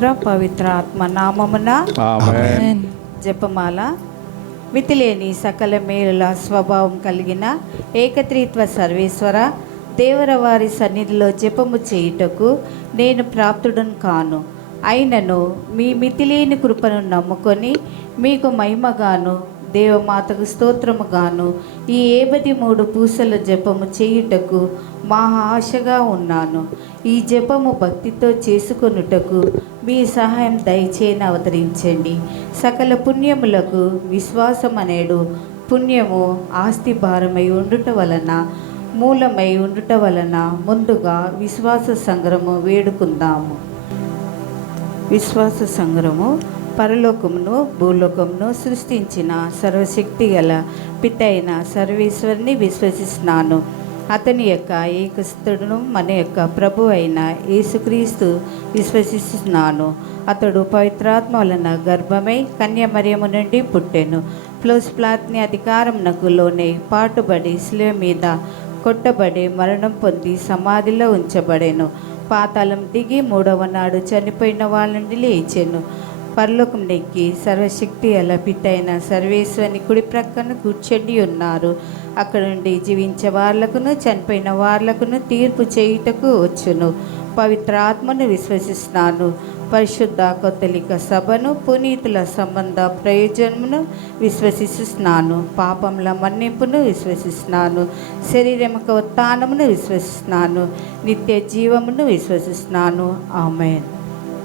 పుత్ర పవిత్ర ఆత్మ నామమున ఆమేన్. జపమాల. మితిలేని సకల మేలుల స్వభావం కలిగిన ఏకత్రిత్వ సర్వేశ్వర దేవర వారి సన్నిధిలో జపము చేయుటకు నేను ప్రాప్తుడను కాను. అయినను మీ మితిలేని కృపను నమ్ముకొని మీకు మహిమగాను దేవమాతకు స్తోత్రముగాను ఈ 73 పూసల జపము చేయుటకు మహా ఆశగా ఉన్నాను. ఈ జపము భక్తితో చేసుకొనుటకు మీ సహాయం దయచేయని అవతరించండి. సకల పుణ్యములకు విశ్వాసం అనేడు పుణ్యము ఆస్తి భారమై ఉండుట వలన మూలమై ఉండుట వలన ముందుగా విశ్వాస సంగ్రహము వేడుకుందాము. విశ్వాస సంగ్రహము. పరలోకమును భూలోకమును సృష్టించిన సర్వశక్తి గల పిత అయిన సర్వేశ్వరుని విశ్వసిస్తున్నాను. అతని యొక్క ఏకస్తుడును మన యొక్క ప్రభు అయిన యేసుక్రీస్తు విశ్వసిస్తున్నాను. అతడు పవిత్రాత్మ వలన గర్భమై కన్యమరియము నుండి పుట్టెను. ప్లాత్ని అధికారమునకు లోనే పాటుబడి శిలువ మీద కొట్టబడి మరణం పొంది సమాధిలో ఉంచబడెను. పాతాళం దిగి 3వ నాడు చనిపోయిన వాళ్ళ నుండి లేచెను. పరలోకం నెక్కి సర్వశక్తి గల పిత అయిన సర్వేశ్వరుని కుడి ప్రక్కన కూర్చొని ఉన్నారు. అక్కడ నుండి జీవించే వాళ్ళకును చనిపోయిన వాళ్ళకును తీర్పు చేయుటకు వచ్చును. పవిత్ర ఆత్మను విశ్వసిస్తున్నాను. పరిశుద్ధ కథలిక సభను పునీతుల సంబంధ ప్రయోజనమును విశ్వసిస్తున్నాను. పాపముల మన్నింపును విశ్వసిస్తున్నాను. శరీరముక ఉత్థానమును విశ్వసిస్తున్నాను. నిత్య జీవమును విశ్వసిస్తున్నాను. ఆమేన్.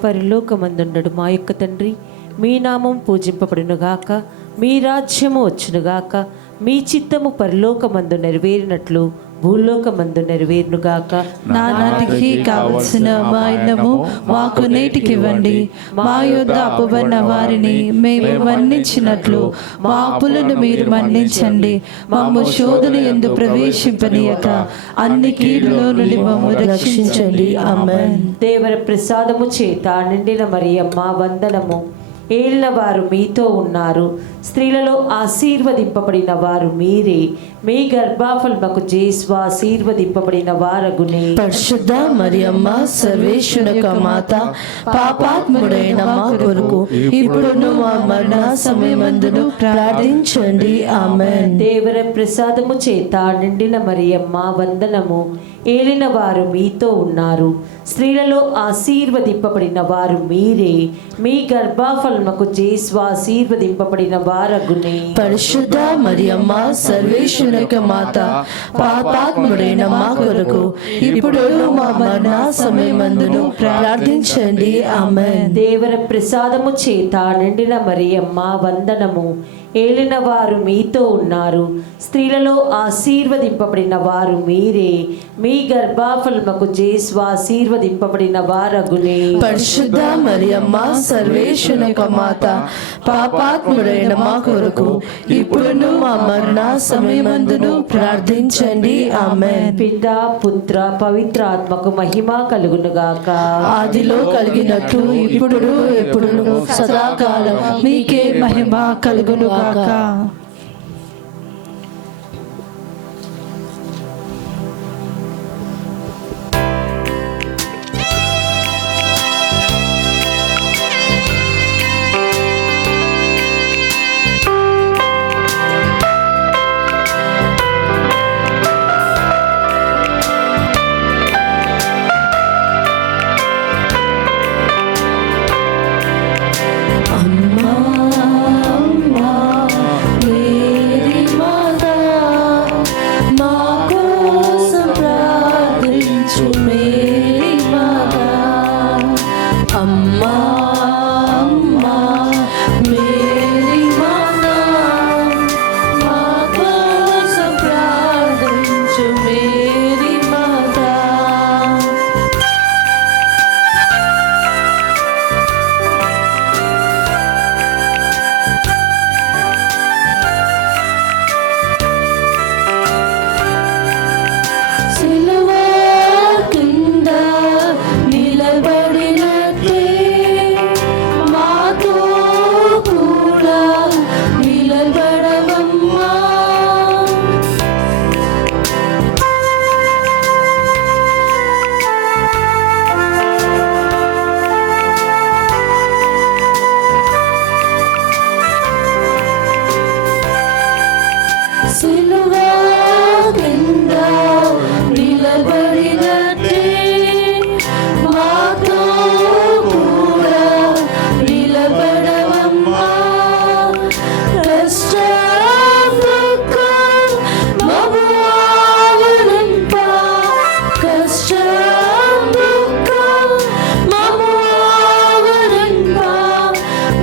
పరలోకమందుండడు మా యొక్క తండ్రి, మీ నామం పూజింపబడునుగాక, మీ రాజ్యము వచ్చునుగాక, మీ చిత్తము పరలోకమందు నెరవేరినట్లు భూలోకమందు నెరవేరునుగాక. నానాటికి కావలసిన వాయినము మాకు నేటికివ్వండి. మా యొద్ద అప్పుబడిన వారిని మేము మన్నించినట్లు మా అప్పులను మీరు మన్నించండి. మమ్ము శోధన యందు ప్రవేశింపనీయక అన్ని కీడులో నుండి మమ్ము రక్షించండి. ఆమేన్. దేవర ప్రసాదము చేత నిండిన మరియమ్మ వందనము. ఏలిన వారు మీతో ఉన్నారు. స్త్రీలలో ఆశీర్వదింపబడిన వారు మీరే. మీ గర్భఫలముకు జేసు ఆశీర్వదింపబడిన వారగునే. పరిశుద్ధ మరియమ్మ సర్వేశ్వరుని యొక్క మాత, పాపాత్ముడైన మా కొరకు ఇప్పుడును మా మరణ సమయమందును ప్రార్థించండి. ఆమేన్. దేవర ప్రసాదము చేత నిండిన మరియమ్మ వందనము. ఏలిన వారు మీతో ఉన్నారు. స్త్రీలలో ఆశీర్వదింపబడిన వారు మీరే. మీ గర్భఫలముకు జేసు ఆశీర్వదింపబడిన వారగునే. పరిశుద్ధ మరియమ్మ సర్వేశ్వరుని యొక్క మాత, పాపాత్ముడైన మా కొరకు ఇప్పుడును మా మరణ సమయమందును ప్రార్థించండి. ఆమేన్. దేవర ప్రసాదము చేత నిండిన మరియమ్మ వందనము. ఏలిన వారు మీతో ఉన్నారు. స్త్రీలలో ఆశీర్వదింపబడిన వారు మీరే. మీ గర్భఫలముకు జేసు ఆశీర్వదింపబడిన వారగునే. పరిశుద్ధ మరియమ్మ సర్వేశ్వరుని యొక్క మాత, పాపాత్ముడైన మా కొరకు ఇప్పుడును మా మరణ సమయమందును ప్రార్థించండి. ఆమేన్. పితా పుత్ర పవిత్ర ఆత్మకు మహిమ కలుగునుగాక. ఆదిలో కలిగినట్లు ఇప్పుడు ఎప్పుడును సదాకాలం మీకే మహిమ కలుగునుగాక. అమ్మా అమ్మా సిలువా కింద నిలబడినట్టే మాతో కూడా నిలబడవమ్మా. కష్టం దుఃఖం మము ఆవరింప, కష్టం దుఃఖం మము ఆవరింప,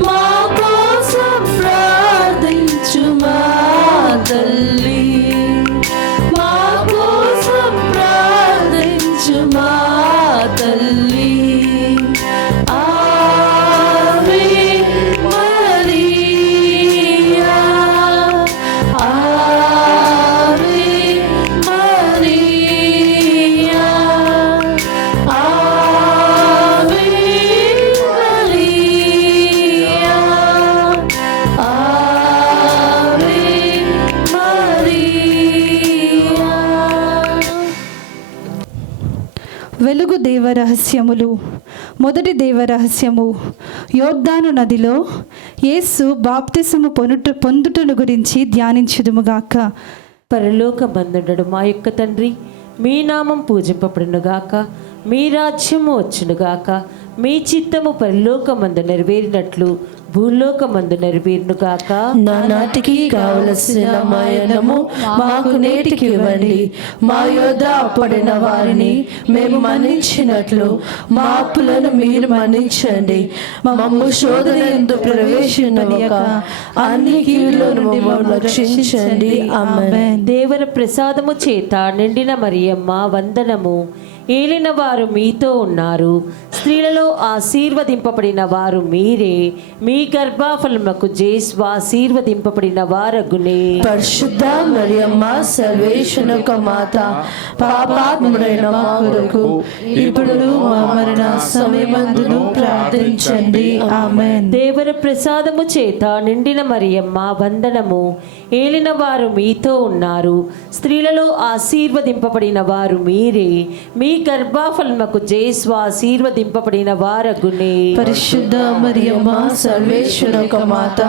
మా కోసం ప్రార్థించుమా తల్లి, మా కోసం ప్రార్థించుమా తల్లి. ఆవే మరియా, ఆవే మరియా, ఆవే మరియా, ఆవే మరియా. వెలుగు దేవరహస్యములు. మొదటి దేవరహస్యము, యోర్దాను నదిలో యేసు బాప్తిసము పొందుటను గురించి ధ్యానించుదుముగాక. పరలోకమందుండడు మా యొక్క తండ్రి, మీ నామం పూజింపబడునుగాక, మీ రాజ్యము వచ్చునుగాక, మీ చిత్తము పరలోకమందు నెరవేరినట్లు భూలోకమందు నెరవేరునుగాక. నానాటికి కావలసిన మాయనము మాకు నేటికి ఇవ్వండి. మా యొద్ద అప్పడిన వారిని మేము మన్నించినట్లు మా అప్పులను మీరు మన్నించండి. మమ్ము శోధన యందు ప్రవేశింపనీయక అన్ని కీడుల నుండి మమ్మల్ని రక్షించండి. ఆమేన్. దేవర ప్రసాదము చేత నిండిన మరియమ్మ వందనము. ఏలిన వారు మీతో ఉన్నారు, స్త్రీలలో ఆశీర్వదింపబడిన వారు మీరే, మీ గర్భఫలముకు జేసు ఆశీర్వదింపబడిన వారగునే. పరిశుద్ధ మరియమ్మ సర్వేశ్వరుని యొక్క మాత, పాపాత్ముడైన మా కొరకు ఇప్పుడు మా మరణ సమయమందును ప్రార్థించండి. ఆమేన్. దేవర ప్రసాదము చేత నిండిన మరియమ్మ వందనము. ఏలిన వారు మీతో ఉన్నారు, స్త్రీలలో ఆశీర్వదింపబడిన వారు మీరే, మీ గర్భఫలముకు జేసు ఆశీర్వదింపబడిన వారగునే. పరిశుద్ధ మరియమ్మ సర్వేశ్వరుని యొక్క మాత,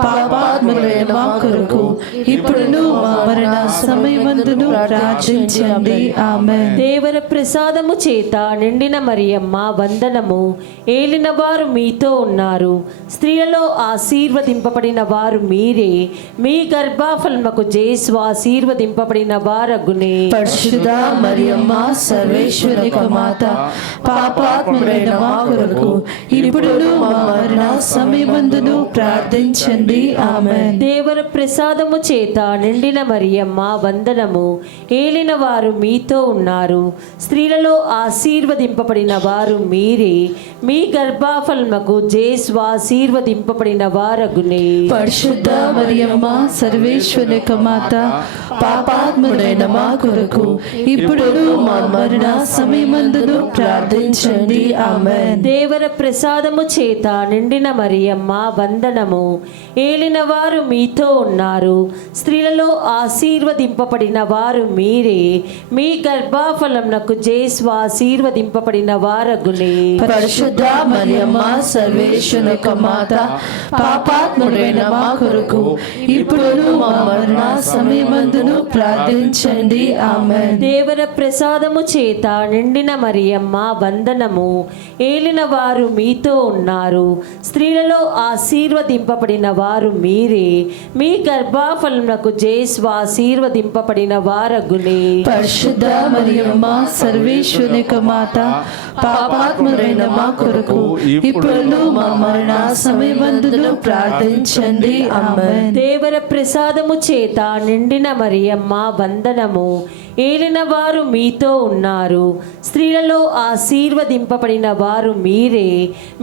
పాపాత్ముడైన మా కొరకు ఇప్పుడు మా మరణ సమయమందును ప్రార్థించండి. ఆమేన్. దేవర ప్రసాదము చేత నిండిన మరియమ్మ వందనము. ఏలిన వారు మీతో ఉన్నారు, స్త్రీలలో ఆశీర్వదింపబడిన వారు మీరే, మీ గర్భఫలముకు జేసు ఆశీర్వదింపబడిన వారగునే. పరిశుద్ధ మరియమ్మ సర్వేశ్వరుని యొక్క మాత, పాపాత్ముడైన మా కొరకు ఇప్పుడు మా మరణ సమయమందును ప్రార్థించండి. ఆమేన్. దేవర ప్రసాదము చేత నిండిన మరియమ్మ వందనము. ఏలిన వారు మీతో ఉన్నారు, స్త్రీలలో ఆశీర్వదింపబడిన వారు మీరే, మీ గర్భఫలముకు జేసు ఆశీర్వదింపబడిన వారగునే. పరిశుద్ధ మరియమ్మ సర్వేశ్వరుని యొక్క మాత, పాపాత్ముడైన మా కొరకు ఇప్పుడు మా మరణ సమయమందును ప్రార్థించండి. ఆమేన్. దేవర ప్రసాదము చేత నిండిన మరియమ్మ వందనము. ఏలిన వారు మీతో ఉన్నారు, స్త్రీలలో ఆశీర్వదింపబడిన వారు మీరే, మీ గర్భఫలమునకు జేసు ఆశీర్వదింపబడిన వారగునే. పరిశుద్ధ మరియమ్మ సర్వేశ్వరుని యొక్క మాత, పాపాత్ముడైన మా కొరకు ఇప్పుడు మా మరణ సమయమందును ప్రార్థించండి. ఆమేన్. దేవర ప్రసాదము చేత నిండిన మరియమ్మ వందనము. ఏలిన వారు మీతో ఉన్నారు, స్త్రీలలో ఆశీర్వదింపబడిన వారు మీరే, మీ గర్భఫలమునకు జేసు ఆశీర్వదింపబడిన వారగునే. పరిశుద్ధ మరియమ్మ సర్వేశ్వరుని యొక్క మాత, పాపాత్ముడైన మా కొరకు ఇప్పుడు మా మరణ సమయమందును ప్రార్థించండి. ఆమేన్. దేవర ప్రసాదము చేత నిండిన మరియమ్మ వందనము. ఏలిన వారు మీతో ఉన్నారు, స్త్రీలలో ఆశీర్వదింపబడిన వారు మీరే,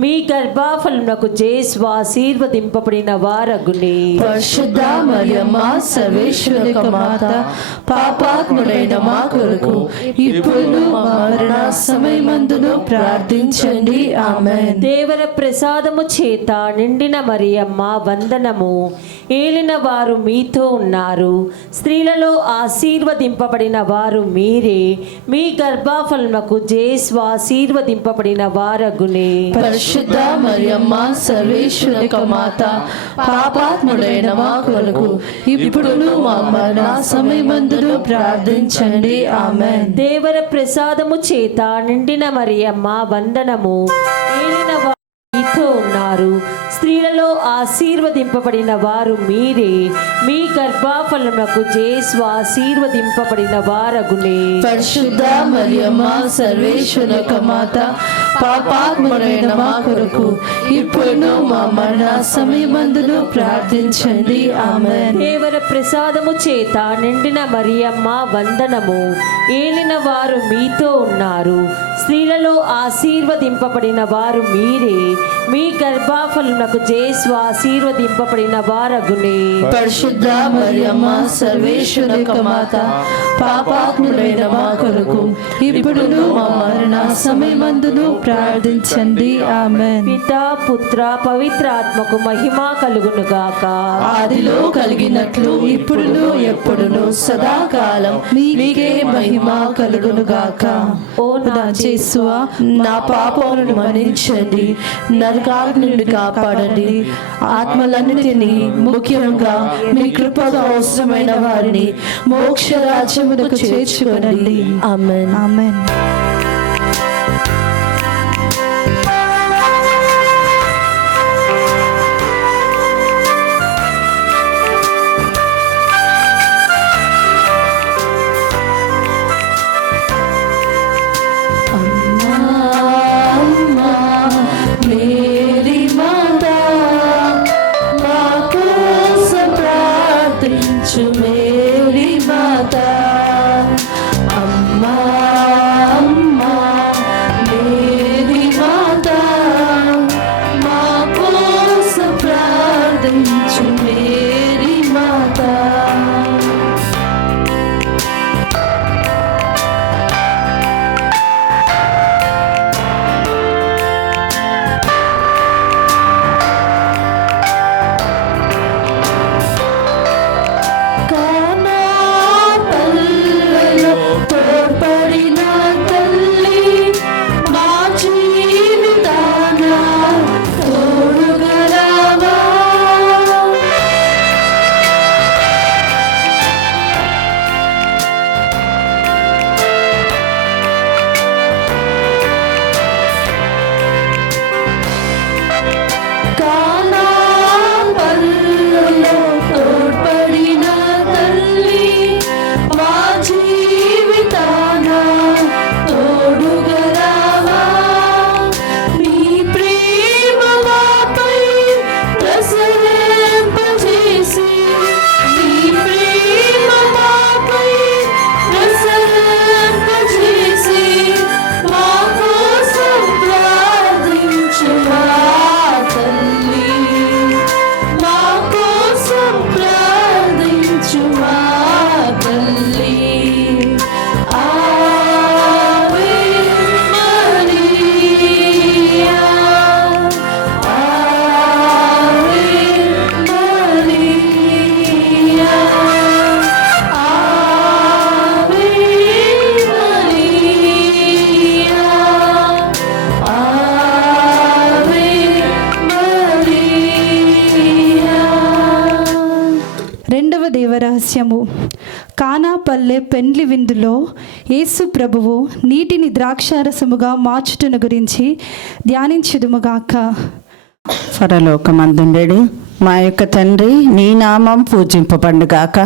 మీ గర్భఫలమునకు జేసు ఆశీర్వదింపబడిన వారగునే. పరిశుద్ధ మరియమ్మ సర్వేశ్వరుని యొక్క మాత, పాపాత్ముడైన మా కొరకు ఇప్పుడు మా మరణ సమయమందును ప్రార్థించండి. ఆమేన్. దేవర ప్రసాదము చేత నిండిన మరియమ్మ వందనము. ఏలిన వారు మీతో ఉన్నారు. స్త్రీలలో ఆశీర్వదింపబడిన వారు మీరే. మీ గర్భఫలముకు జేసు ఆశీర్వదింపబడిన వారగునే. పరిశుద్ధ మరియమ్మ సర్వేశ్వరి యొక్క మాత, పాపాత్ముడైన మా కొరకు ఇప్పుడును మా మరణ సమయమందును ప్రార్థించండి. ఆమేన్. దేవర ప్రసాదము చేత నిండిన మరియమ్మ వందనము. ఏలిన వారు మీతో ఉన్నారు. స్త్రీలలో ఆశీర్వదింపబడిన వారు మీరే. మీ గర్భఫలముకు జేసు ఆశీర్వదింపబడిన వారగునే. పరిశుద్ధ మరియమ్మ సర్వేశ్వరి యొక్క మాత, పాపాత్ముడైన మా కొరకు ఇప్పుడును మా మరణ సమయమందును ప్రార్థించండి. ఆమేన్. దేవర ప్రసాదము చేత నిండిన మరియమ్మ వందనము. ఏలిన వారు మీతో ఉన్నారు. స్త్రీలలో ఆశీర్వదింపబడిన వారు మీరే. మీ గర్భఫలమునకు జేసు ఆశీర్వదింపబడిన వారగునే. పరిశుద్ధ మరియమ్మ సర్వేశ్వరి యొక్క మాత, పాపాత్ముడైన మా కొరకు ఇప్పుడును మా మరణ సమయమందును ప్రార్థించండి. ఆమేన్. పితా పుత్ర పవిత్రాత్మకు మహిమ కలుగును గాక. ఆదిలో కలిగినట్లు ఇప్పుడును ఎప్పుడును సదాకాలం మీకే మహిమ కలుగును గాక. ఓ నా యేసువా, నా పాపములను మన్నించండి, నరకాగ్ని నుండి కాపాడండి, ఆత్మలన్నిటినీ ముఖ్యంగా మీ కృపకు అవసరమైన వారిని మోక్ష రాజ్యమునకు చేర్చుకోనండి. ఆమేన్. ఆమేన్. మేరీ మాతా, మా కోసం ప్రార్థించు. మేరీ మాతా, అమ్మా అమ్మా, మేరీ మాతా, మా కోసం ప్రార్థించు. మేరీ మాతా. కానా పల్లెలో తోడ్పడిన తల్లి, మా జీవితాన తోడుగా రావా. కానా పల్లెలో తోడ్పడిన తల్లి, మా జీవితాన తోడుగా రావా. నీ ప్రేమ మాపై ప్రసరింపజేసి, నీ ప్రేమ మాపై ప్రసరింపజేసి, మా కోసం ప్రార్థించు మా తల్లి, మా కోసం ప్రార్థించు మా తల్లి. ఆవే మరియా, ఆవే మరియా, ఆవే మరియా, ఆవే మరియా. రెండవ దేవరహస్యము. కానాపల్లె పెండ్లి విందులో యేసు ప్రభువు నీటిని ద్రాక్షారసముగా మార్చుటను గురించి ధ్యానించుదుముగాక. పరలోకమందుండెడు మా యొక్క తండ్రి, నీ నామం పూజింపబడుగాక,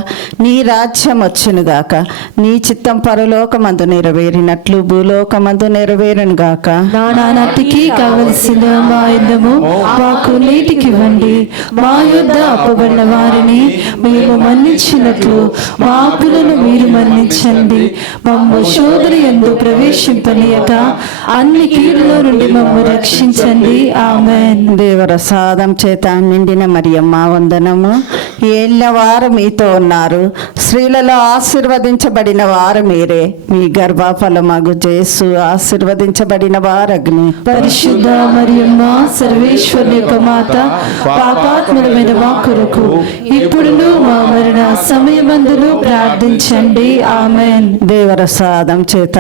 నీ రాజ్యం వచ్చునుగాక, నీ చిత్తం పరలోకమందు నెరవేరినట్లు భూలోకమందు నెరవేరునుగాక. నానాటికి కావలసిన మా యుద్ధము మాకు నీటికివ్వండి, మా యుద్ధ అప్పబడిన వారిని మేము మన్నించినట్లు మా అప్పులను మీరు మన్నించండి. మమ్ము శోధన యందు ప్రవేశింపనీయక అన్ని కీడులో నుండి మమ్ము రక్షించండి. ఆమేన్. దేవరసాదం చేత నిండిన మరి మరియమ్మ వందనము. ఏళ్ళ వారు మీతో ఉన్నారు, స్త్రీలలో ఆశీర్వదించబడిన వారు మీరే, మీ గర్భఫలమగు యేసు ఆశీర్వదించబడిన వారగ్ని. పరిశుద్ధ మరియమ్మ సర్వేశ్వరుని యొక్క మాత, పాపాత్ములమైన మా కొరకు ఇప్పుడును మా మరణ సమయమందును ప్రార్థించండి. ఆమెన్. దేవరసాదం చేత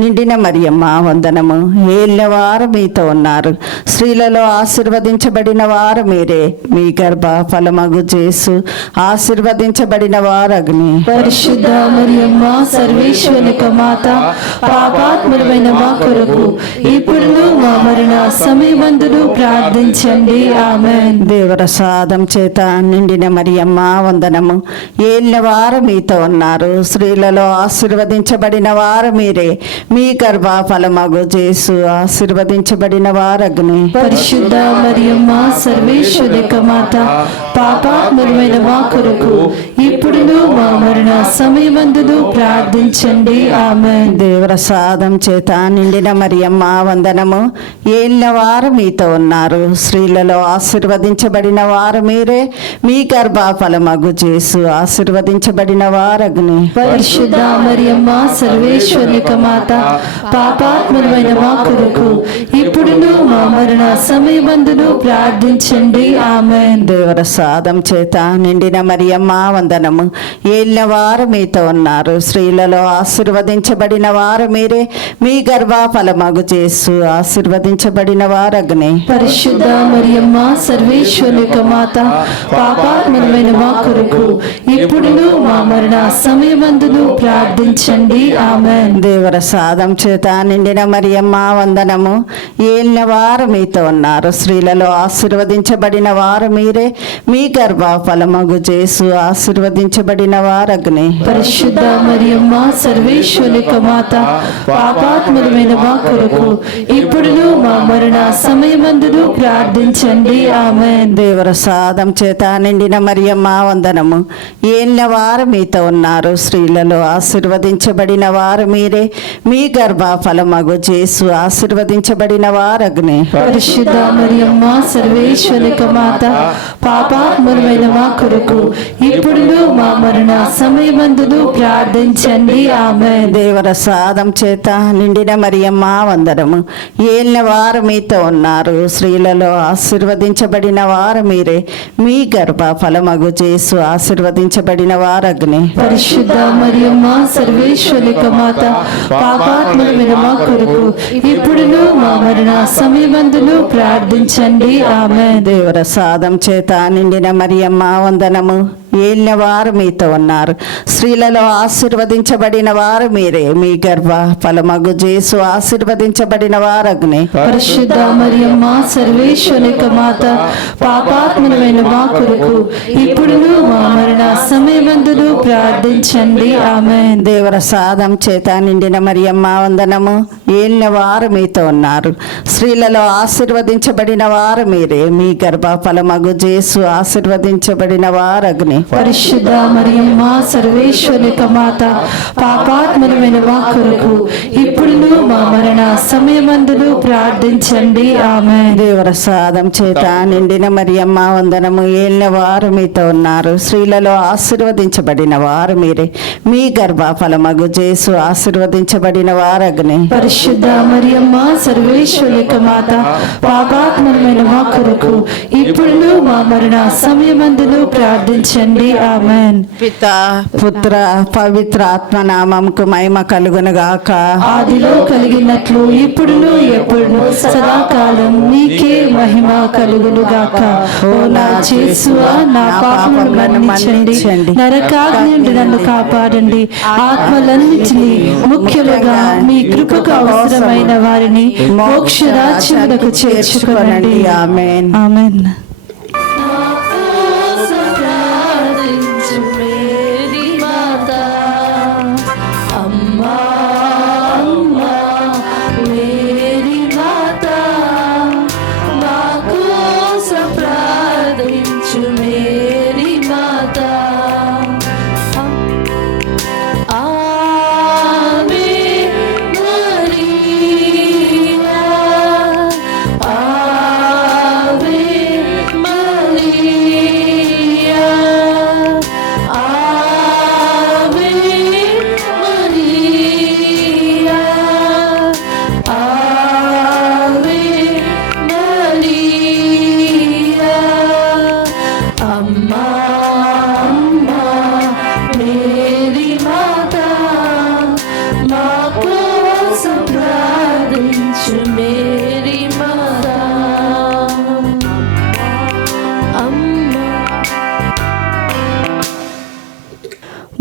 నిండిన మరియమ్మ వందనము. ఏళ్ళ వారు మీతో ఉన్నారు, స్త్రీలలో ఆశీర్వదించబడిన వారు మీరే, మీ గర్భ ఫలమగు యేసు ఆశీర్వదించబడిన వారగ్ని. పరిశుద్ధ మరియమ్మ సర్వేశ్వరుని యొక్క మాత, పాపాత్ములమైన మా కొరకు ఇప్పుడును మా మరణ సమయమందును ప్రార్థించండి. ఆమెన్. దేవరసాదం చేత నిండిన మరియమ్మ వందనము. ఏళ్ళ వారు మీతో ఉన్నారు, స్త్రీలలో ఆశీర్వదించబడిన వారు మీరే, మీ గర్భ ఫలమగు యేసు ఆశీర్వదించబడిన వారగ్ని. పరిశుద్ధ మరియమ్మ సర్వేశ్వరుని యొక్క మాత, పాపాత్ములమైన మా కొరకు ఇప్పుడును మా మరణ సమయమందును ప్రార్థించండి. ఆమెన్. దేవరసాదం చేత నిండిన మరియమ్మ వందనము. ఏళ్ళ వారు మీతో ఉన్నారు, స్త్రీలలో ఆశీర్వదించబడిన వారు మీరే, మీ గర్భ ఫలమగు యేసు ఆశీర్వదించబడిన వారగ్ని. పరిశుద్ధ మరియమ్మ సర్వేశ్వరుని యొక్క మాత, పాపాత్ములమైన మా కొరకు ఇప్పుడును మా మరణ సమయమందును ప్రార్థించండి. ఆమెన్. దేవరసాదం చేత నిండిన మరియమ్మ వందనము. ఏళ్ళ వారు మీతో ఉన్నారు, స్త్రీలలో ఆశీర్వదించబడిన వారు మీరే, మీ గర్భ ఫలమగు యేసు ఆశీర్వదించబడిన వారగ్ని. పరిశుద్ధ మరియమ్మ సర్వేశ్వరుని యొక్క మాత, పాపాత్ములమైన మా కొరకు ఇప్పుడును మా మరణ సమయమందును ప్రార్థించండి. ఆమెన్. దేవరసాదం చేత నిండిన మరియమ్మ వందనము. ఏళ్ళ వారు మీతో ఉన్నారు, స్త్రీలలో ఆశీర్వదించబడిన వారు మీరే, మీ గర్భ ఫలమగు యేసు ఆశీర్వదించబడిన వారగ్ని. పరిశుద్ధ మరియమ్మ సర్వేశ్వరుని యొక్క మాత, పాపాత్ములమైన మా కొరకు ఇప్పుడును మా మరణ సమయమందును ప్రార్థించండి. ఆమెన్. దేవరసాదం చేత నిండిన మరియమ్మ వందనము. ఏళ్ళ వారు మీతో ఉన్నారు, స్త్రీలలో ఆశీర్వదించబడిన వారు మీరే, మీ గర్భ ఫలమగు యేసు ఆశీర్వదించబడిన వారగ్ని. పరిశుద్ధ మరియమ్మ సర్వేశ్వరుని యొక్క మాత, పాపాత్ములమైన మా కొరకు ఇప్పుడును మా మరణ సమయమందును ప్రార్థించండి. ఆమెన్. దేవరసాదం చేత నిండిన మరియమ్మ వందనము. ఏళ్ళ వారు మీతో ఉన్నారు, స్త్రీలలో ఆశీర్వదించబడిన వారు మీరే, మీ గర్భ ఫలమగు యేసు ఆశీర్వదించబడిన వారగ్ని. పరిశుద్ధ మరియమ్మ సర్వేశ్వరుని యొక్క మాత, పాపాత్ములమైన మా కొరకు ఇప్పుడును మా మరణ సమయమందును ప్రార్థించండి. ఆమెన్. దేవరసాదం చేత నిండిన మరియమ్మ వందనము. ఏళ్ళ వారు మీతో ఉన్నారు, స్త్రీలలో ఆశీర్వదించబడిన వారు మీరే, మీ గర్భ ఫలమగు యేసు ఆశీర్వదించబడిన వారగ్ని. పరిశుద్ధ మరియమ్మ సర్వేశ్వరుని యొక్క మాత, పాపాత్ములమైన మా కొరకు ఇప్పుడును మా మరణ సమయమందును ప్రార్థించండి. ఆమెన్. దేవరసాదం చేత నిండిన మరియమ్మ వందనము. ఏళ్ళ వారు మీతో ఉన్నారు, స్త్రీలలో ఆశీర్వదించబడిన వారు మీరే, మీ గర్భ ఫలమగు యేసు ఆశీర్వదించబడిన వారగ్ని. పరిశుద్ధ మరియమ్మ సర్వేశ్వరుని యొక్క మాత, పాపాత్ములమైన మా కొరకు ఇప్పుడును మా మరణ సమయమందును ప్రార్థించండి. ఆమెన్. దేవరసాదం చేత నిండిన మరియమ్మ వందనము. ఏళ్ళ వారు మీతో ఉన్నారు, స్త్రీలలో ఆశీర్వదించబడిన వారు మీరే, మీ గర్భ ఫలమగు యేసు ఆశీర్వదించబడిన వారగ్ని. పరిశుద్ధ మరియమ్మ సర్వేశ్వరుని యొక్క మాత, పాపాత్ములమైన మా కొరకు ఇప్పుడును మా మరణ సమయమందును ప్రార్థించండి. ఆమెన్. పిత పుత్ర పవిత్ర ఆత్మ నామముకు మహిమ కలుగును గాక. ఆదిలో కలిగినట్లు ఇప్పుడును ఎప్పుడును సదాకాలం నీకే మహిమ కలుగును గాక. ఓ నా యేసువా, నా పాపములను మన్నించండి, నరకాగ్ని నుండి నన్ను కాపాడండి, ఆత్మలన్నిటినీ ముఖ్యముగా మీ కృపకు అవసరమైన వారిని మోక్ష రాజ్యములకు చేర్చుకోనండి. ఆమేన్. ఆమెన్.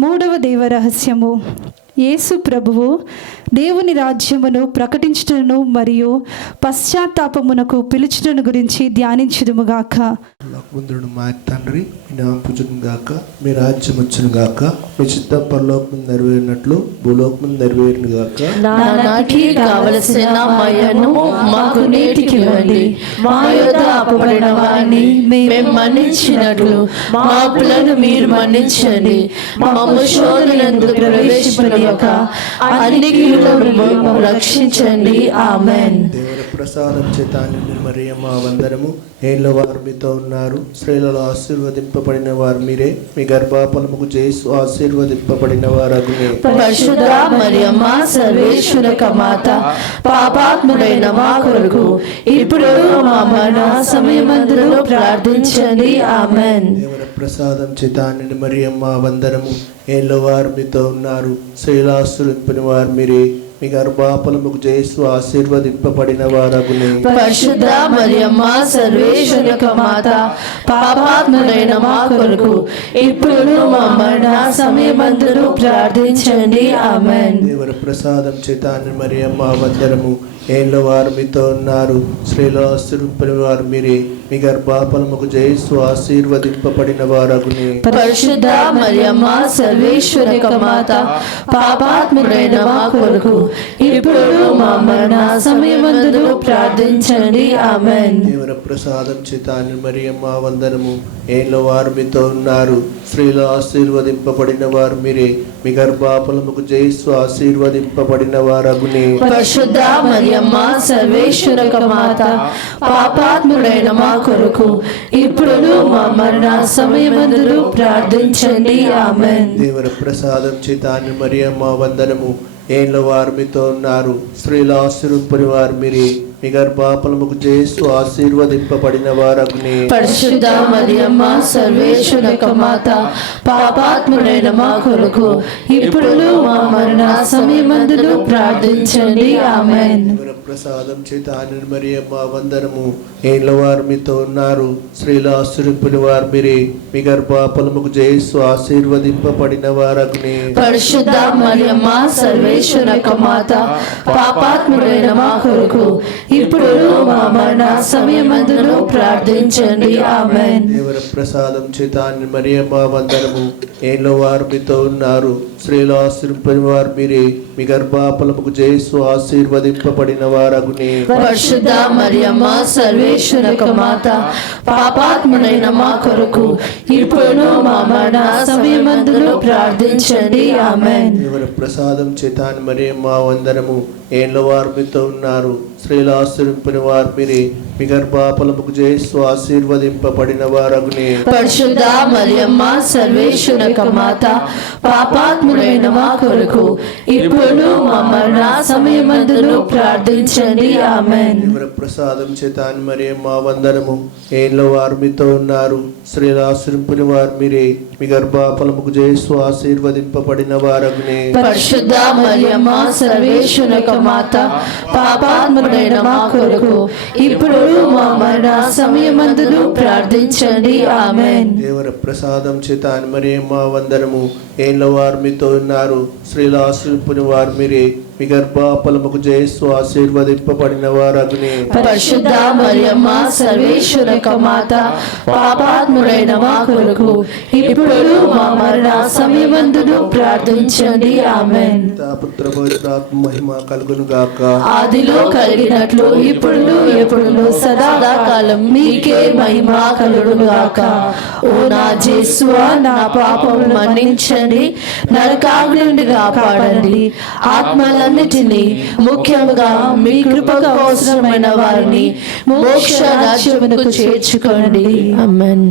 మూడవ దేవ రహస్యము, యేసు ప్రభువు దేవుని రాజ్యమును ప్రకటించుటను మరియు పశ్చాత్తాపమునకు పిలుచుటను గురించి ధ్యానించుదుముగాక. ముందుడు మా తండ్రి, మీ నామం పూజను గాక, మీ రాజ్యం వచ్చును గాక, మీ చిత్తం పరలోకం నెరవేరినట్లు భూలోకం నెరవేరును గాక. నానాటికి కావలసిన మయను మాకు నేటికి ఇవ్వండి. మా యొద్ద అప్పబడిన వారిని మేము మన్నించినట్లు మా అప్పులను మీరు మన్నించండి. మమ్ము శోధనయందు ప్రవేశింపనియక అన్ని కీడులను మమ్ము రక్షించండి. ఆమేన్. దేవుని ప్రసాదం చేత నిండిన మరియమ్మ వందనము. ఏళ్ళ వారు మీతో ఉన్నారు, స్త్రీలలో ఆశీర్వదింపబడిన వారు మీరే, మీ గర్భఫలముకు యేసు ఆశీర్వదింపబడిన వారగునే. పరిశుద్ధ మరియమ్మ సర్వేశ్వర మాత, పాపాత్ముడైన మా కొరకు ఇప్పుడు మా మరణ సమయమందులో ప్రార్థించండి. ఆమేన్. దేవుని ప్రసాదం చేత నిండిన మరియమ్మ వందనము. ఏళ్ళ వారు మీతో ఉన్నారు, స్త్రీలలో ఆశీర్వదింపని వారు మీరే, మీ గర్భఫలముకు యేసు ఆశీర్వదింపబడిన వారగునే. పరిశుద్ధ మరియమ్మ సర్వేశ్వర మాత, పాపాత్ముడైన మా కొరకు ఇప్పుడు మా మరణ సమయమందులో ప్రార్థించండి. ఆమేన్. దేవుని ప్రసాదం చేత మరియమ్మ వందనము. ఏళ్ళ వారు మీతో ఉన్నారు, స్త్రీలలో ఆశీర్వదింపని వారు మీరే, మీ గర్భఫలముకు యేసు ఆశీర్వదింపబడిన వారగునే. పరిశుద్ధ మరియమ్మ సర్వేశ్వర మాత, పాపాత్ముడైన మా కొరకు ఇప్పుడు మా మరణ సమయమందులో ప్రార్థించండి. ఆమేన్. దేవుని ప్రసాదం చేత మరియమ్మ వందనము. ఏళ్ళ వారు మీతో ఉన్నారు, స్త్రీలలో ఆశీర్వదింపబడిన వారు మీరే, మీ గర్భఫలముకు యేసు ఆశీర్వదింపబడిన వారగునే. పరిశుద్ధ మరియమ్మ సర్వేశ్వర మాత, పాపాత్ముడైన మా కొరకు ఇప్పుడు మా మరణ సమయమందులో ప్రార్థించండి. ఆమేన్. దేవుని ప్రసాదం చేత మరియమ్మ వందనము. ఏళ్ళ వారు మీతో ఉన్నారు, స్త్రీలు ఆశీర్వదింపని వారు మీరే, మీ గర్భఫలముకు యేసు ఆశీర్వదింపబడిన వారగునే. పరిశుద్ధ మరియమ్మ సర్వేశ్వర మాత, పాపాత్ముడైన మా కొరకు ఇప్పుడు మా మరణ సమయమందులో ప్రార్థించండి. ఆమేన్. దేవుని ప్రసాదం చేత మరియమ్మ వందనము. ఏళ్ళ వారు మీతో ఉన్నారు, స్త్రీలు ఆశీర్వదింపని వారు మీరే, మీ గర్భఫలముకు యేసు ఆశీర్వదింపబడిన వారగునే. పరిశుద్ధ మరియమ్మ సర్వేశ్వర మాత, పాపాత్ముడైన మా కొరకు ఇప్పుడు మా మరణ సమయమందులో ప్రార్థించండి. ఆమేన్. దేవుని ప్రసాదం చేత మరియమ్మ వందనము. ఏళ్ళ వారు మీతో ఉన్నారు, స్త్రీలు ఆశీర్వదింపని వారు మీరే, మీ గర్భఫలముకు యేసు ఆశీర్వదింపబడిన వారగునే. పరిశుద్ధ మరియమ్మ సర్వేశ్వర మాత, పాపాత్ముడైన మా కొరకు ఇప్పుడు మా మరణ సమయమందులో ప్రార్థించండి. ఆమేన్. దేవుని ప్రసాదం చేత మరియమ్మ వందనము. ఏళ్ళ వారు మీతో ఉన్నారు, స్త్రీలు ఆశీర్వదింపని వారు మీరే, మీ గర్భఫలముకు యేసు ఆశీర్వదింపబడిన వారగునే. పరిశుద్ధ మరియమ్మ సర్వేశ్వర మాత, పాపాత్ముడైన మా కొరకు ఇప్పుడు మా మరణ సమయమందులో ప్రార్థించండి. ఆమేన్. దేవుని ప్రసాదం చేత మరియమ్మ వందనము. ఏళ్ళ వారు మీతో ఉన్నారు, స్త్రీలు ఆశీర్వదింపని వారు మీరే, మీ గర్భఫలముకు యేసు ఆశీర్వదింపబడిన వారగునే. పరిశుద్ధ మరియమ్మ సర్వేశ్వర మాత, పాపాత్ముడైన మా కొరకు ఇప్పుడు మా మరణ సమయమందులో ప్రార్థించండి. ఆమేన్. దేవుని ప్రసాదం చేత మరియమ్మ వందనము. ఏళ్ళ వారు మీతో ఉన్నారు, స్త్రీలు ఆశీర్వదింపని వారు మీరే, మీ గర్భఫలముకు యేసు ఆశీర్వదింపబడిన వారగునే. పరిశుద్ధ మరియమ్మ సర్వేశ్వర మాత, పాపాత్ముడైన మా కొరకు ఇప్పుడు మా మరణ సమయమందులో ప్రార్థించండి. ఆమేన్. పుత్ర పవిత్రాత్మ మహిమ కలుగును గాక. ఆదిలో కలిగినట్లు ఇప్పుడు ఎప్పుడు సదాకాలం మీకే మహిమ కలుగును గాక. ఓ నా యేసువా, నా పాపములు మన్నించండి, నరకాగ్ని నుండి కాపాడండి, ఆత్మలన్నిటినీ ముఖ్యంగా మీ కృపకు అవసరమైన వారిని మోక్ష రాజ్యమునకు చేర్చుకోండి. ఆమేన్.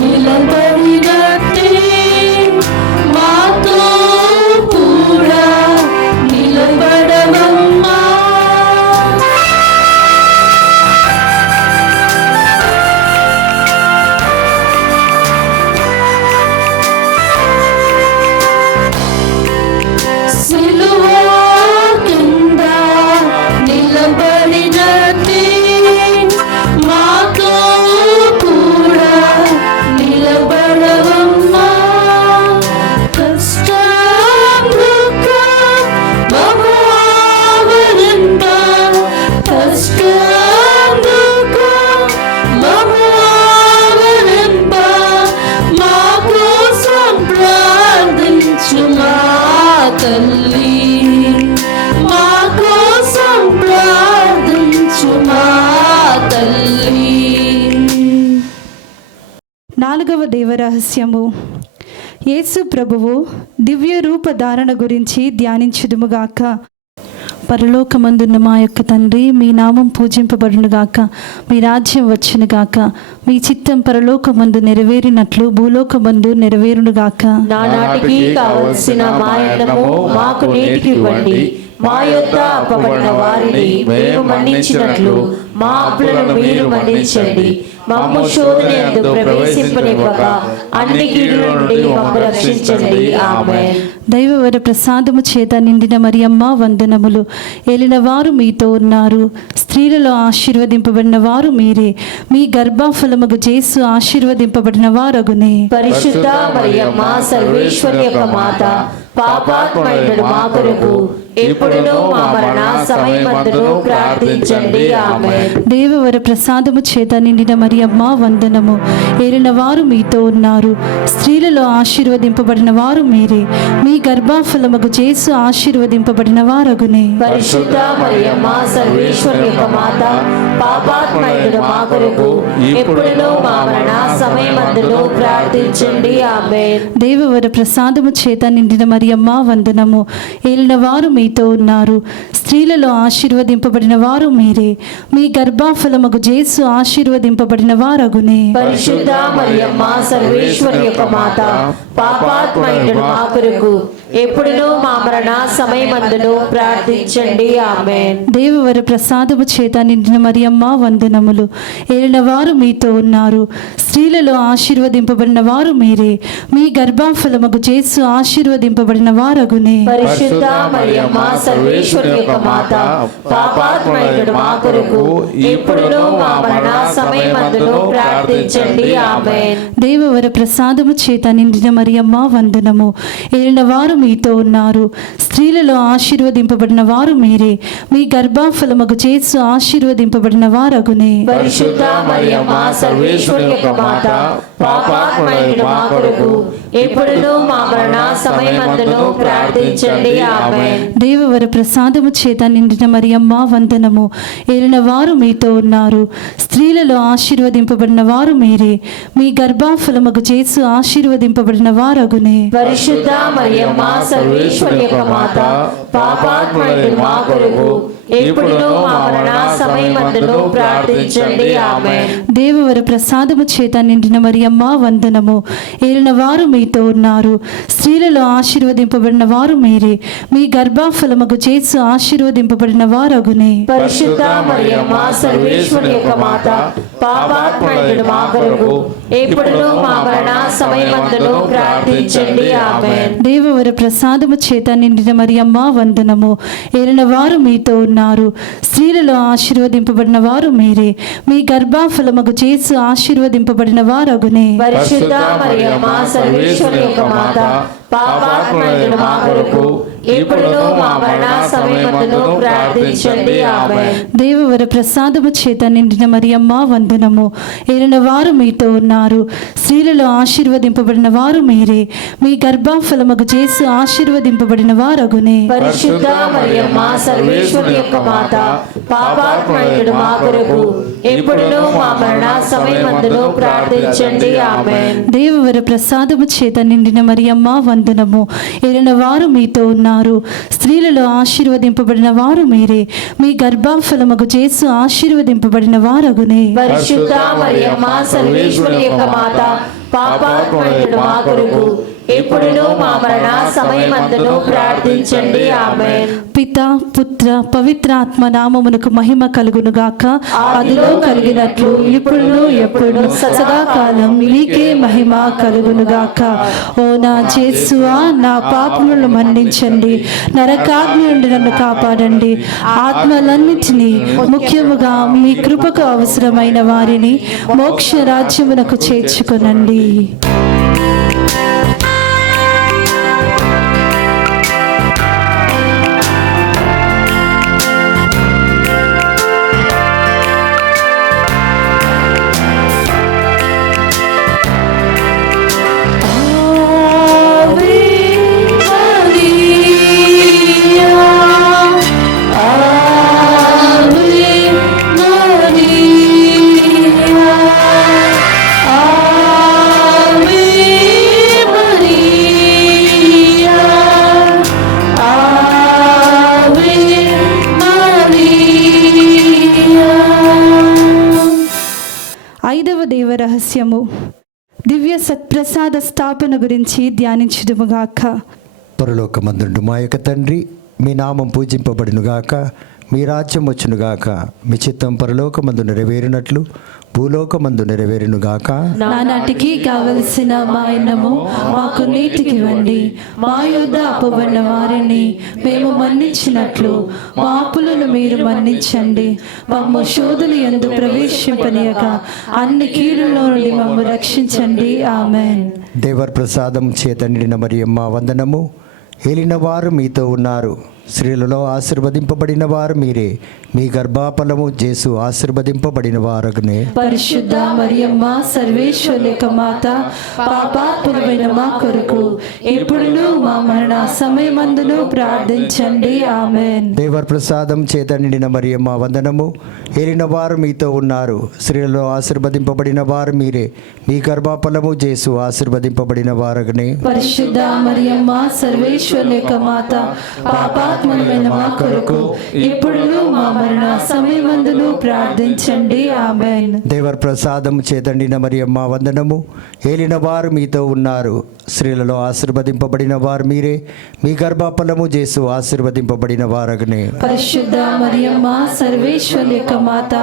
నిలబడినట్టి మా దేవరహస్యము. యేసు ప్రభువు దివ్య రూప ధారణ గురించి ధ్యానించుదుముగాక. పరలోకమందున్న మా యొక్క తండ్రి, మీ నామం పూజింపబడునుగాక, మీ రాజ్యం వచ్చునుగాక, మీ చిత్తం పరలోకమందు నెరవేరినట్లు భూలోకమందు నెరవేరునుగాక. నానాటికి కావలసిన మా అన్నము మాకు నేటికి ఇవ్వండి. మా యొద్ద అప్పబడిన వారిని మేము మన్నించినట్లు మా అప్పులను మీరు మన్నించండి. మమ్ము శోధన యందు ప్రవేశింపనివ్వక అన్ని కీడుల నుండి మమ్ము రక్షించండి. ఆమేన్. దైవవర ప్రసాదము చేత నిండిన మరియమ్మ వందనములు. ఏలిన వారు మీతో ఉన్నారు, స్త్రీలలో ఆశీర్వదింపబడిన వారు మీరే. మీ గర్భఫలముగు యేసు ఆశీర్వదింపబడిన వారగునే. పరిశుద్ధ మరియమ్మ సర్వేశ్వరి యొక్క మాత, పాపాత్ములైన మా కొరకు ఎప్పుడును మా మరణ సమయమందును ప్రార్థించండి. ఆమేన్. దేవవర ప్రసాదము చేత నిండిన మరియమ్మ వందనము. ఏలిన వారు మీతో ఉన్నారు, స్త్రీలలో ఆశీర్వదింపబడిన వారు మీరే. మీ గర్భఫలముగు యేసు ఆశీర్వదింపబడిన వారగునే. పరిశుద్ధ మరియమ్మ సర్వేశ్వరి యొక్క మాత, పాపాత్ములైన మా కొరకు ఎప్పుడును మా మరణ సమయమందును ప్రార్థించండి. ఆమేన్. దేవవర ప్రసాదము చేత నిండిన మరియమ్మ వందనము. ఏలిన వారు మీతో ఉన్నారు, స్త్రీలలో ఆశీర్వదింపబడిన వారు మీరే. మీ గర్భఫలముగు యేసు ఆశీర్వదింపబడిన వారగునే. పరిశుద్ధ మరియమ్మ సర్వేశ్వరి యొక్క మాత, పాపాత్ములైన మా కొరకు ఎప్పుడును మా మరణ సమయమందును ప్రార్థించండి. ఆమేన్. దేవవర ప్రసాదము చేత నిండిన మరియమ్మ వందనములు. ఏలిన వారు మీతో ఉన్నారు, స్త్రీలలో ఆశీర్వదింపబడిన వారు మీరే. మీ గర్భఫలముగు యేసు ఆశీర్వదింపబడిన వారగునే. పరిశుద్ధ మరియమ్మ సర్వేశ్వరి యొక్క మాత, పాపాత్ములైన మా కొరకు ఎప్పుడును మా మరణ సమయమందును ప్రార్థించండి. ఆమేన్. దేవవర ప్రసాదము చేత నిండిన మరియమ్మ వందనము. ఏలిన వారు మీతో ఉన్నారు, స్త్రీలలో ఆశీర్వదింపబడిన వారు మీరే. మీ గర్భఫలముగు యేసు ఆశీర్వదింపబడిన వారగునే. పరిశుద్ధ మరియమ్మ సర్వేశ్వరి యొక్క మాత, పాపాత్ములైన మా కొరకు ఎప్పుడును మా మరణ సమయమందును ప్రార్థించండి. ఆమేన్. దేవవర ప్రసాదము చేత నిండిన మరియమ్మ వందనము. ఏలిన వారు మీతో ఉన్నారు, స్త్రీలలో ఆశీర్వదింపబడిన వారు మీరే. మీ గర్భఫలముగు యేసు ఆశీర్వదింపబడిన వారగునే. పరిశుద్ధ మరియమ్మ సర్వేశ్వరి యొక్క మాత, పాపాత్ములైన మా కొరకు ఎప్పుడును మా మరణ సమయమందును ప్రార్థించండి. ఆమేన్. దేవవర ప్రసాదము చేత నిండిన మరియమ్మ వందనము. ఏలిన వారు మీతో ఉన్నారు, స్త్రీలలో ఆశీర్వదింపబడిన వారు మీరే. మీ గర్భఫలముగు యేసు ఆశీర్వదింపబడిన వారగునే. పరిశుద్ధ మరియమ్మ సర్వేశ్వరి యొక్క మాత, పాపాత్ములైన మా కొరకు ఎప్పుడును మా మరణ సమయమందును ప్రార్థించండి. ఆమేన్. దేవవర ప్రసాదము చేత నిండిన మరియమ్మ వందనము. ఏలిన వారు మీతో ఉన్నారు, స్త్రీలలో ఆశీర్వదింపబడిన వారు మీరే. మీ గర్భఫలముగు యేసు ఆశీర్వదింపబడిన వారగునే. పరిశుద్ధ మరియమ్మ సర్వేశ్వరి యొక్క మాత, పాపాత్ములైన మా కొరకు ఎప్పుడును మా మరణ సమయమందును ప్రార్థించండి. ఆమేన్. దేవవర ప్రసాదము చేత నిండిన మరియమ్మ వందనము. ఏలిన వారు మీతో ఉన్నారు, స్త్రీలలో ఆశీర్వదింపబడిన వారు మీరే. మీ గర్భఫలముగు యేసు ఆశీర్వదింపబడిన వారగునే. పరిశుద్ధ మరియమ్మ సర్వేశ్వరి యొక్క మాత, పాపాత్ములైన మా కొరకు ఎప్పుడును మా మరణ సమయమందును ప్రార్థించండి. ఆమేన్. దేవవర ప్రసాదము చేత నిండిన మరియమ్మ వందనము. ఏలిన వారు మీతో ఉన్నారు, స్త్రీలలో ఆశీర్వదింపబడిన వారు మీరే. మీ గర్భఫలముగు యేసు ఆశీర్వదింపబడిన వారగునే. పరిశుద్ధ మరియమ్మ సర్వేశ్వరి యొక్క మాత, పాపాత్ములైన మా కొరకు ఎప్పుడును మా మరణ సమయమందును ప్రార్థించండి. ఆమేన్. పిత, పుత్ర, పవిత్రాత్మ నామమునకు మహిమ కలుగునుగాక. అదిలో కలిగినట్లు ఇప్పుడును ఎప్పుడు సదాకాలం మీకే మహిమ కలుగునుగాక. ఓ నా యేసువా, నా పాపములను మన్నించండి, నరకాగ్ని నుండి నన్ను కాపాడండి. ఆత్మలన్నిటినీ, ముఖ్యముగా మీ కృపకు అవసరమైన వారిని మోక్ష రాజ్యమునకు చేర్చుకొనండి. Ave రహస్యము దివ్య సత్ప్రసాద స్థాపన గురించి ధ్యానించుదుముగాక. పరలోకమందుండు మా యొక్క తండ్రి, మీ నామం పూజింపబడునుగాక, మీ రాజ్యం వచ్చునుగాక, మీ చిత్తం పరలోకమందు నెరవేరినట్లు భూలోకమందు నెరవేరునుగాక. నానాటికి కావలసిన మా అన్నము మాకు నీటికి ఇవ్వండి. మా యొద్ద అప్పుబడిన వారిని మేము మన్నించినట్లు మా అప్పులను మీరు మన్నించండి. మమ్ము శోధన యందు ప్రవేశింపనీయక అన్ని కీడులో నుండి మమ్ము రక్షించండి. ఆమేన్. దేవర్ ప్రసాదం చేత నిండిన మరియమ్మ వందనము. ఏలిన వారు మీతో ఉన్నారు, స్త్రీలలో ఆశీర్వదింపబడిన వారు మీరే, మీ గర్భఫలము యేసు ఆశీర్వదింపబడిన వారగునే. పరిశుద్ధ మరియమ్మ సర్వేశ్వరి యొక్క మాత, పాపాత్ములమైన మా కొరకు ఎప్పుడును మా మరణ సమయమందును ప్రార్థించండి. ఆమేన్. దేవర్ ప్రసాదం చేత నిండిన మరియమ్మ వందనము. ఏలిన వారు మీతో ఉన్నారు, స్త్రీలలో ఆశీర్వదింపబడిన వారు మీరే, మీ గర్భఫలము యేసు ఆశీర్వదింపబడిన వారగునే. పరిశుద్ధ మరియమ్మ సర్వేశ్వరి యొక్క మాత, పాపాత్ములమైన మా కొరకు ఎప్పుడును మా మరణ సమయమందును ప్రార్థించండి. ఆమేన్. దేవర్ ప్రసాదం చేతండిన మరియమ్మ వందనము. ఏలిన వారు మీతో ఉన్నారు, స్త్రీలలో ఆశీర్వదింపబడిన వారు మీరే, మీ గర్భఫలము యేసు ఆశీర్వదింపబడిన వారగునే. పరిశుద్ధ మరియమ్మ సర్వేశ్వరి యొక్క మాత,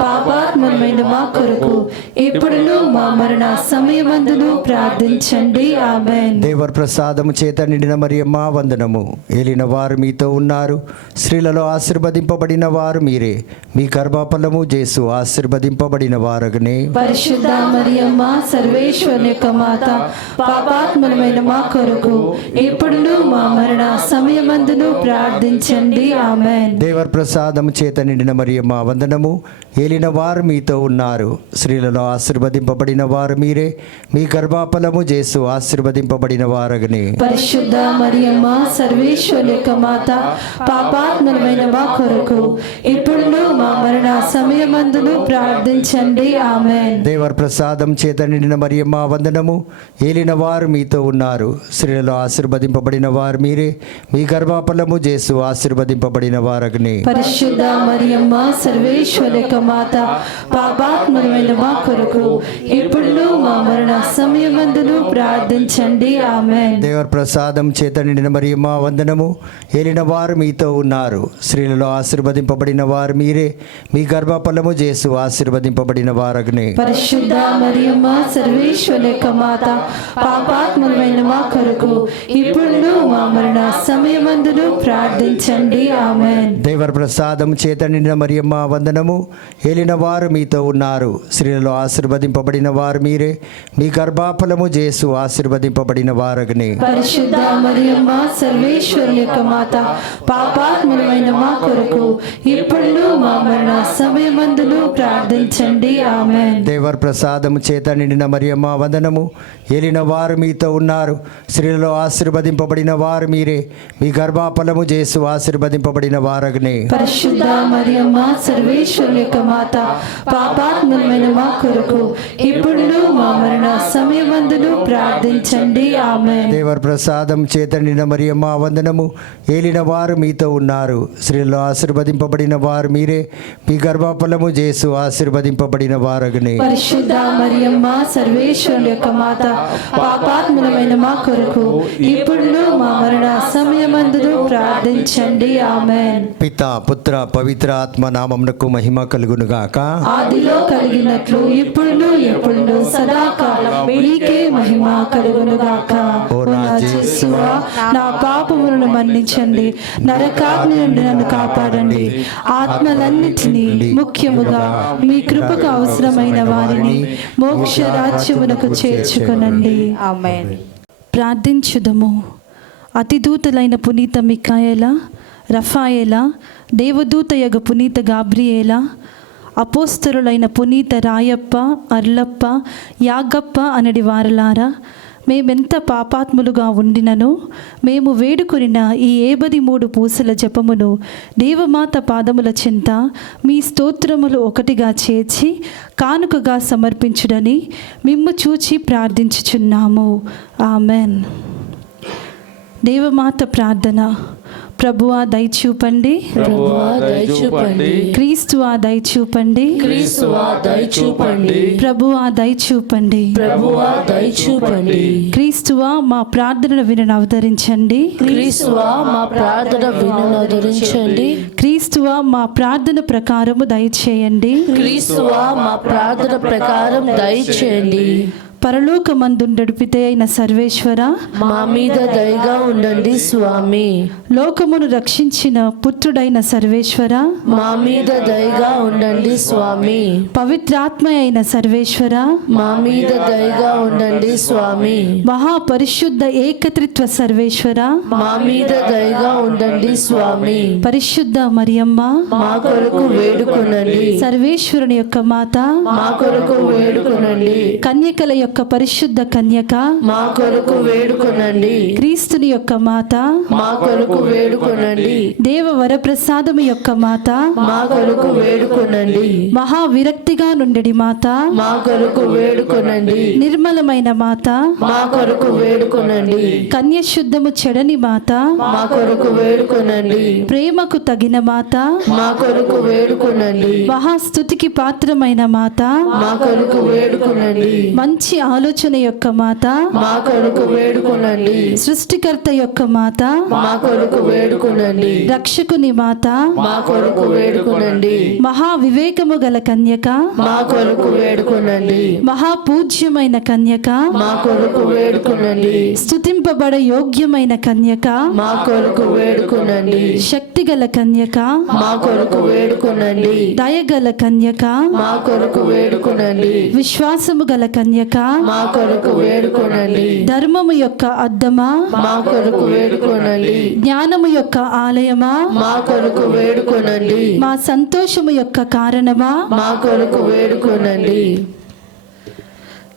పాపాత్ములమైన మా కొరకు ఎప్పుడును మా మరణ సమయమందును ప్రార్థించండి. ఆమేన్. దేవర్ ప్రసాదము చేత నిండిన మరియమ్మ వందనము. ఏలిన వారు మీతో ఉన్నారు, స్త్రీలలో ఆశీర్వదింపబడిన వారు మీరే, మీ గర్భఫలము యేసు ఆశీర్వదింపబడిన వారగునే. పరిశుద్ధ మరియమ్మ సర్వేశ్వరి యొక్క మాత, పాపాత్ములమైన మా కొరకు ఎప్పుడును మా మరణ సమయమందును ప్రార్థించండి. ఆమేన్. దేవర్ ప్రసాదము చేత నిండిన మరియమ్మ వందనము. ఏలిన వారు మీతో ఉన్నారు, స్త్రీలలో ఆశీర్వదింపబడిన వారు మీరే, మీ గర్భఫలము యేసు ఆశీర్వదింపబడిన వారగునే. పరిశుద్ధ మరియమ్మ సర్వేశ్వరి యొక్క మాత, పాపాత్ములమైన మా కొరకు ఎప్పుడును మా మరణ సమయమందును ప్రార్థించండి. ఆమేన్. దేవర్ ప్రసాదం చేత నిండిన మరియమ్మ వందనము. ఏలిన వారు మీతో ఉన్నారు, స్త్రీలలో ఆశీర్వదింపబడిన వారు మీరే, మీ గర్భఫలము యేసు ఆశీర్వదింపబడిన వారగునే. పరిశుద్ధ మరియమ్మ సర్వేశ్వరి యొక్క మాత, పాపాత్ములమైన మా కొరకు ఎప్పుడును మా మరణ సమయమందును ప్రార్థించండి. ఆమేన్. దేవర్ ప్రసాదం చేత నిండిన మరియమ్మ వందనము. ఏలిన వారు మీతో ఉన్నారు, స్త్రీలలో ఆశీర్వదింపబడిన వారు మీరే, మీ గర్భఫలము యేసు ఆశీర్వదింపబడిన వారగునే. పరిశుద్ధ మరియమ్మ సర్వేశ్వరి యొక్క మాత, పాపాత్ములమైన మా కొరకు ఇప్పుడును మా మరణ సమయమందును ప్రార్థించండి. ఆమేన్. దేవర్ ప్రసాదం చేత నిండిన మరియమ్మ వందనము. ఏలిన వారు మీతో ఉన్నారు, స్త్రీలలో ఆశీర్వదింపబడిన వారు మీరే, మీ గర్భఫలము యేసు ఆశీర్వదింపబడిన వారగునే. పరిశుద్ధ మరియమ్మ సర్వేశ్వరి యొక్క మాత, పాపాత్ములమైన మా కొరకు ఇప్పుడును మా మరణ సమయమందును ప్రార్థించండి. ఆమేన్. దేవర్ ప్రసాదం చేత నిండిన మరియమ్మ వందనము. ఏలిన వారు మీతో ఉన్నారు, స్త్రీలలో ఆశీర్వదింపబడిన వారు మీరే, మీ గర్భఫలము యేసు ఆశీర్వదింపబడిన వారగునే. పరిశుద్ధ మరియమ్మ సర్వేశ్వరి యొక్క మాత, పాపాత్ములమైన మా కొరకు ఇప్పుడును మా మరణ సమయమందును ప్రార్థించండి. ఆమేన్. దేవర్ ప్రసాదం చేత నిండిన మరియమ్మ వందనము. ఏలిన వారు మీతో ఉన్నారు, స్త్రీలలో ఆశీర్వదింపబడిన వారు మీరే, మీ గర్భఫలము యేసు ఆశీర్వదింపబడిన వారగునే. పరిశుద్ధ మరియమ్మ సర్వేశ్వరి యొక్క మాత, పాపాత్ములమైన మా కొరకు ఇప్పుడును మా మరణ సమయమందును ప్రార్థించండి. ఆమేన్. పితా పుత్ర పవిత్ర ఆత్మ నామమునకు మహిమ కలుగునుగాక. ఆదిలో కలిగినట్లు ఇప్పుడును ఎప్పుడును సదాకాలం మీకే మహిమ కలుగునుగాక. ఓ నా యేసువా, నా పాపములను మన్నించండి, నరకాగ్ని నుండి నన్ను కాపాడండి, ఆత్మలన్నిటినీ ముఖ్యముగా మీ కృపకు అవసరమైన వారిని మోక్ష రాజ్యమునకు చేర్చుకొనండి. ఆమేన్. ప్రార్థించుదము. అతిదూతలైన పునీత మిఖాయేలా, రఫాయేలా, దేవదూతయగ పునీత గాబ్రియేలా, అపోస్తలులైన పునీత రాయప్ప, అర్లప్ప, యాగప్ప అనడి వారలారా, మేమెంత పాపాత్ములుగా ఉండినను మేము వేడుకొనిన ఈ 73 పూసల జపమును దేవమాత పాదముల చెంత మీ స్తోత్రములు ఒకటిగా చేర్చి కానుకగా సమర్పించుడని మిమ్ము చూచి ప్రార్థించుచున్నాము. ఆమెన్. దేవమాత ప్రార్థన. ప్రభువా దయచూపండి, ప్రభువా దయచూపండి, క్రీస్తువా దయచూపండి, క్రీస్తువా దయచూపండి, ప్రభువా దయచూపండి, ప్రభువా దయచూపండి, క్రీస్తువా మా ప్రార్థనను వినను అవతరించండి, క్రీస్తువా మా ప్రార్థన వినుదరించండి, క్రీస్తువా మా ప్రార్థన ప్రకారము దయచేయండి, క్రీస్తువా మా ప్రార్థన ప్రకారం దయచేయండి. పరలోకమందుండడు పితే అయిన సర్వేశ్వర, మా మీద దయగా ఉండండి స్వామి. లోకమును రక్షించిన పుత్రుడైన సర్వేశ్వర, మా మీద దయగా ఉండండి స్వామి. పవిత్రాత్మ అయిన సర్వేశ్వర, మా మీద దయగా ఉండండి స్వామి. మహాపరిశుద్ధ ఏకత్రిత్వ సర్వేశ్వర, మా మీద దయగా ఉండండి స్వామి. పరిశుద్ధ మరియమ్మ, మా కొరకు వేడుకొనండి, సర్వేశ్వరుని యొక్క మాత, మా కొరకు వేడుకొనండి, కన్యకల యొక్క పరిశుద్ధ కన్యక, మా కొరకు వేడుకొనండి, క్రీస్తుని యొక్క మాత, మా కొరకు వేడుకొనండి, దేవ వరప్రసాదము యొక్క మాత, మా కొరకు వేడుకొనండి, మహా విరక్తిగా నుండెడి మాత, మా కొరకు వేడుకొనండి, నిర్మలమైన మాత, మా కొరకు వేడుకొనండి, కన్యశుద్ధము చెడని మాత, మా కొరకు వేడుకొనండి, ప్రేమకు తగిన మాత, మా కొరకు వేడుకొనండి, మహాస్తుతికి పాత్రమైన మాత, మా కొరకు వేడుకొనండి, మంచి ఆలోచన యొక్క మాత, మా కొరకు వేడుకొనండి, సృష్టికర్త యొక్క మాత, మా కొరకు వేడుకొనండి, రక్షకుని మాత, మా కొరకు వేడుకొనండి, మహా వివేకము గల కన్యక, మా కొరకు వేడుకొనండి, మహాపూజ్యమైన కన్యక, మా కొరకు వేడుకొనండి, స్తుతింపబడ యోగ్యమైన కన్యక, మా కొరకు వేడుకొనండి, శక్తిగల కన్యక, మా కొరకు వేడుకొనండి, దయగల కన్యక, మా కొరకు వేడుకొనండి, విశ్వాసము గల కన్యక, మా కొరకు వేడుకొనండి, ధర్మము యొక్క అద్దమా, మా కొరకు వేడుకొనండి, జ్ఞానము యొక్క ఆలయమా, మా కొరకు వేడుకొనండి, మా సంతోషము యొక్క కారణమా, మా కొరకు వేడుకొనండి,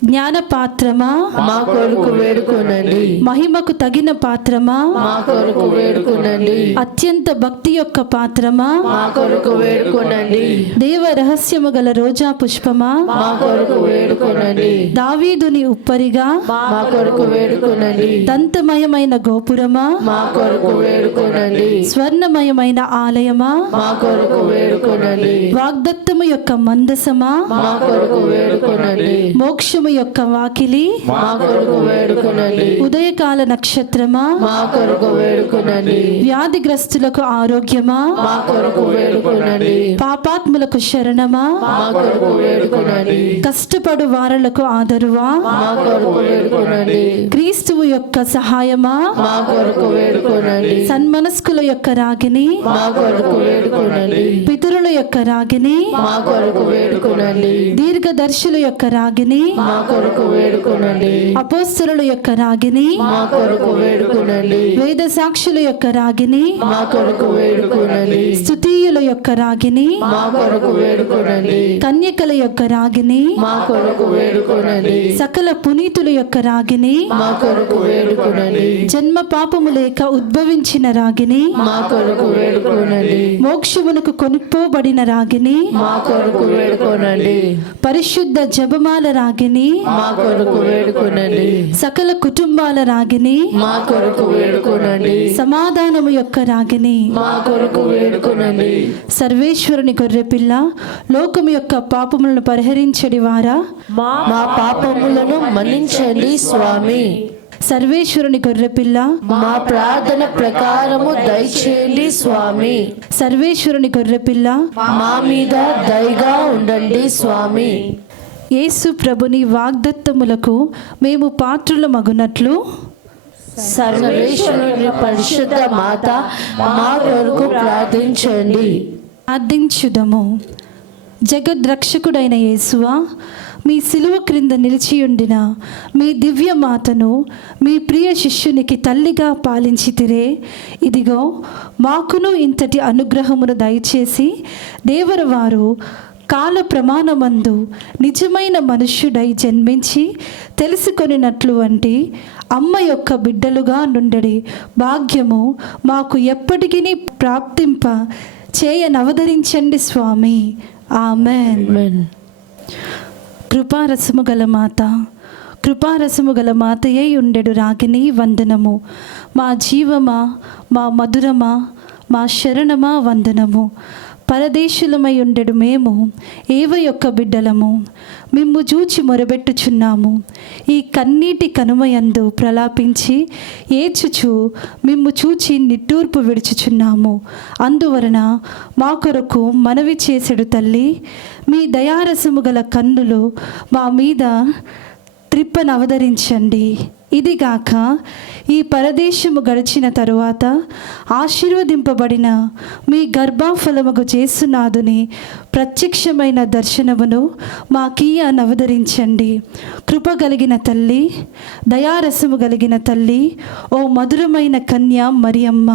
జ్ఞాన పాత్రమా, మా కొరకు వేడుకొనండి, మహిమకు తగిన పాత్రమా, మా కొరకు వేడుకొనండి, అత్యంత భక్తి యొక్క పాత్రమా, మా కొరకు వేడుకొనండి, దేవ రహస్యము గల రోజా పుష్పమా, మా కొరకు వేడుకొనండి, దావీదుని ఉప్పరిగా, మా కొరకు వేడుకొనండి, దంతమయమైన గోపురమా, మా కొరకు వేడుకొనండి, స్వర్ణమయమైన ఆలయమా, మా కొరకు వేడుకొనండి, వాగ్దత్తము యొక్క మందసమా, మా కొరకు వేడుకొనండి, మోక్షము యొక్క వాకిలి, మా కొరకు వేడుకొనండి, ఉదయకాల నక్షత్రమా, మా కొరకు వేడుకొనండి, వ్యాధిగ్రస్తులకు ఆరోగ్యమా, మా కొరకు వేడుకొనండి, పాపాత్ములకు శరణమా, మా కొరకు వేడుకొనండి, కష్టపడు వారలకు ఆదరువా, మా కొరకు వేడుకొనండి, క్రీస్తువు యొక్క సహాయమా, మా కొరకు వేడుకొనండి, సన్మనస్కుల యొక్క రాగిని, మా కొరకు వేడుకొనండి, పితరుల యొక్క రాగిని, మా కొరకు వేడుకొనండి, దీర్ఘదర్శుల యొక్క రాగిని, మా కొరకు వేడుకొనండి, అపోస్తలుల యొక్క రాగిని, మా కొరకు వేడుకొనండి, వేద సాక్షుల యొక్క రాగిని, మా కొరకు వేడుకొనండి, స్తుతీయుల యొక్క రాగిని, మా కొరకు వేడుకొనండి, కన్యకల యొక్క రాగిని, మా కొరకు వేడుకొనండి, సకల పునీతుల యొక్క రాగిని, మా కొరకు వేడుకొనండి, జన్మ పాపము లేక ఉద్భవించిన రాగిని, మా కొరకు వేడుకొనండి, మోక్షమునకు కొనుక్కోబడిన రాగిని, మా కొరకు వేడుకొనండి, పరిశుద్ధ జపమాల రాగిని, మా కొరకు వేడుకొనండి, సకల కుటుంబాల రాగిని, మా కొరకు వేడుకొనండి, సమాధానము యొక్క రాగిని, మా కొరకు వేడుకొనండి, సర్వేశ్వరుని గొర్రెపిల్ల, లోకము యొక్క పాపములను పరిహరించడి వారా, మా పాపములను మన్నించండి స్వామి. సర్వేశ్వరుని గొర్రెపిల్ల, మా ప్రార్థన ప్రకారము దయచేయండి స్వామి. సర్వేశ్వరుని గొర్రెపిల్ల, మా మీద దయగా ఉండండి స్వామి. యేసు ప్రభుని వాగ్దత్తములకు మేము పాత్రుల మగునట్లు సర్వేశ్వరుని పరిశుద్ధ మాత మా కొరకు ప్రార్థించండి. ప్రార్థించుదము. జగద్రక్షకుడైన యేసువా, మీ సిలువ క్రింద నిలిచియుండిన మీ దివ్య మాతను మీ ప్రియ శిష్యునికి తల్లిగా పాలించితిరే. ఇదిగో మాకును ఇంతటి అనుగ్రహమును దయచేసి దేవరవారు కాల ప్రమాణమందు నిజమైన మనుష్యుడై జన్మించి తెలుసుకొనినట్లు వంటి అమ్మ యొక్క బిడ్డలుగా నుండడి భాగ్యము మాకు ఎప్పటికీ ప్రాప్తింప చేయనవదరించండి స్వామి. ఆమెన్. కృపారసము గల మాత, కృపారసము గల మాతయై ఉండెడు రాగిని వందనము. మా జీవమా, మా మధురమా, మా శరణమా వందనము. పరదేశులమై ఉండెడు మేము ఏవ యొక్క బిడ్డలము, మిమ్ము చూచి మొరబెట్టుచున్నాము. ఈ కన్నీటి కనుమయందు ప్రలాపించి ఏడ్చుచు మిమ్ము చూచి నిట్టూర్పు విడుచుచున్నాము. అందువలన మా కొరకు మనవి చేసెడు తల్లి, మీ దయారసము గల కన్నులు మా మీద త్రిప్పనవతరించండి. ఇదిగాక ఈ పరదేశము గడిచిన తరువాత ఆశీర్వదింపబడిన మీ గర్భఫలముగు యేసునాథుని ప్రత్యక్షమైన దర్శనమును మాకీయ నవదరించండి. కృప కలిగిన తల్లి, దయారసము కలిగిన తల్లి, ఓ మధురమైన కన్య మరియమ్మ.